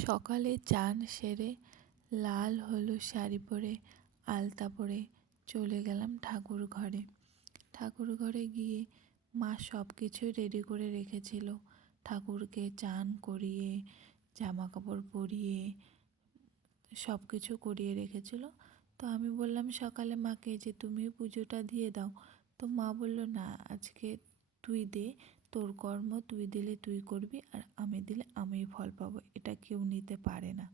সকালে চান সেরে লাল হলুদ শাড়ি পরে আলতা পরে চলে গেলাম ঠাকুর ঘরে। ঠাকুর ঘরে গিয়ে মা সব কিছুই রেডি করে রেখেছিল। ঠাকুরকে চান করিয়ে জামা কাপড় পরিয়ে সব কিছু করিয়ে রেখেছিল। তো আমি বললাম সকালে মাকে যে তুমি পুজোটা দিয়ে দাও। তো মা বলল না, আজকে তুই দে, তোর কর্ম তুই দিলে তুই করবি, আর আমি দিলে আমিই ফল পাবো, এটা কেউ নিতে পারে না।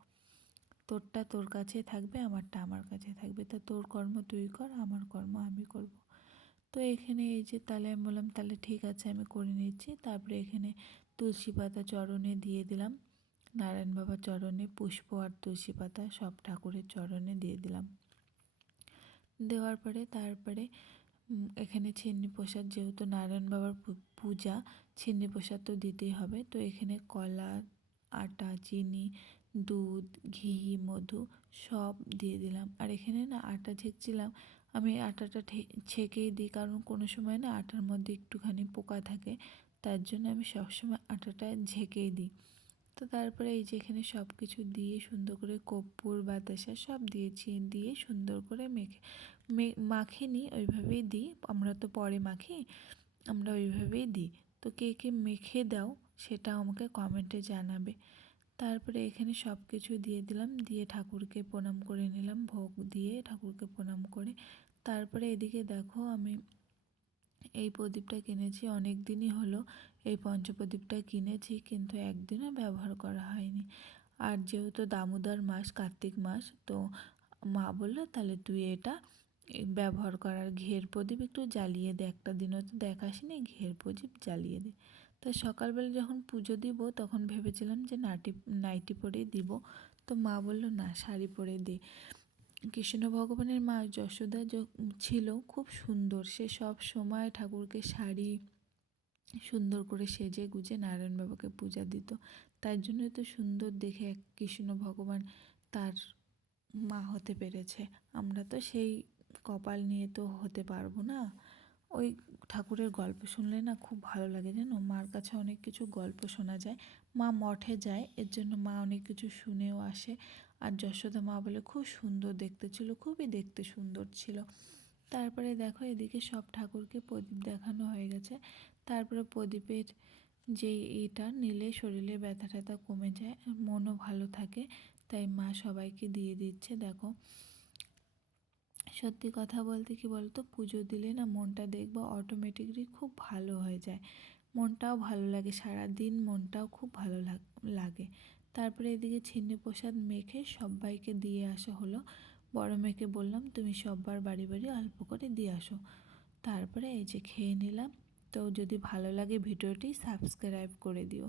তোরটা তোর কাছে থাকবে, আমারটা আমার কাছে থাকবে, তা তোর কর্ম তুই কর, আমার কর্ম আমি করব। তো এখানে এই যে তাহলে আমি বললাম তাহলে ঠিক আছে আমি করে নিচ্ছি। তারপরে এখানে তুলসী পাতা চরণে দিয়ে দিলাম, নারায়ণ বাবার চরণে পুষ্প আর তুলসী পাতা সব ঠাকুরের চরণে দিয়ে দিলাম। দেওয়ার পরে তারপরে এখানে ছিন্নি প্রসাদ, যেহেতু নারায়ণ বাবার পূজা, ছিন্নি প্রসাদ তো দিতেই হবে। তো এখানে কলা, আটা, চিনি, দুধ, ঘি, মধু সব দিয়ে দিলাম। আর এখানে না আটা ছেঁকছিলাম, আমি আটাটা ছেঁকেই দিই, কারণ কোনো সময় না আটার মধ্যে একটুখানি পোকা থাকে, তার জন্য আমি সবসময় আটাটা ঝেঁকেই দিই। তো তারপরে এই যে এখানে সব কিছু দিয়ে সুন্দর করে কর্পূর বাতাসা সব দিয়েছি, দিয়ে সুন্দর করে মাখিনি, ওইভাবেই দিই। আমরা তো পরে মাখি, আমরা ওইভাবেই দিই। তো কে কে মেখে দাও সেটা আমাকে কমেন্টে জানাবে। তারপরে এখানে সব কিছু দিয়ে দিলাম, দিয়ে ঠাকুরকে প্রণাম করে নিলাম, ভোগ দিয়ে ঠাকুরকে প্রণাম করে। তারপরে এদিকে দেখো আমি এই প্রদীপটা কিনেছি, অনেক দিনই হলো এই পঞ্চপ্রদীপটা কিনেছি, কিন্তু একদিনও ব্যবহার করা হয়নি। আর যেহেতু দামোদর মাস, কার্তিক মাস, তো মা বললো তাহলে তুই এটা ব্যবহার করার ঘিয়ের প্রদীপ একটু জ্বালিয়ে দে, একটা দিনও তো দেখাসনি, ঘিয়ের প্রদীপ জ্বালিয়ে দে। তো সকালবেলা যখন পুজো দিব তখন ভেবেছিলাম যে নাইটি পরেই দিব, তো মা বললো না, শাড়ি পরে দে। কৃষ্ণ ভগবানের মা যশোদা ছিল খুব সুন্দর, সে সব সময় ঠাকুরকে শাড়ি সুন্দর করে সেজে গুজে নারায়ণ বাবাকে পূজা দিত, তার জন্য তো সুন্দর দেখে এক কৃষ্ণ ভগবান তার মা হতে পেরেছে। আমরা তো সেই কপাল নিয়ে তো হতে পারবো না। ওই ঠাকুরের গল্প শুনলে না খুব ভালো লাগে, জানো, মার কাছে অনেক কিছু গল্প শোনা যায়। মা মঠে যায়, এর জন্য মা অনেক কিছু শুনেও আসে। আর যশোদা মা বলে খুব সুন্দর দেখতে ছিল, খুবই দেখতে সুন্দর ছিল। তারপরে দেখো এদিকে সব ঠাকুরকে প্রদীপ দেখানো হয়ে গেছে। তারপরে প্রদীপের যে এটা নিলে শরীরে ব্যথা ট্যাথা কমে যায়, মনও ভালো থাকে, তাই মা সবাইকে দিয়ে দিচ্ছে। দেখো সত্যি কথা বলতে কি বলতো, পুজো দিলে না মনটা দেখবো অটোমেটিকলি খুব ভালো হয়ে যায়, মনটাও ভালো লাগে, সারা দিন মনটাও খুব ভালো লাগে। তারপরে এদিকে ছিন্নি প্রসাদ মেখে সবাইকে দিয়ে আসা হলো। বড় মেয়েকে বললাম তুমি সববার বাড়ি বাড়ি অল্প করে দিয়ে আসো। তারপরে এই যে খেয়ে নিলাম। তো যদি ভালো লাগে ভিডিওটি সাবস্ক্রাইব করে দিও।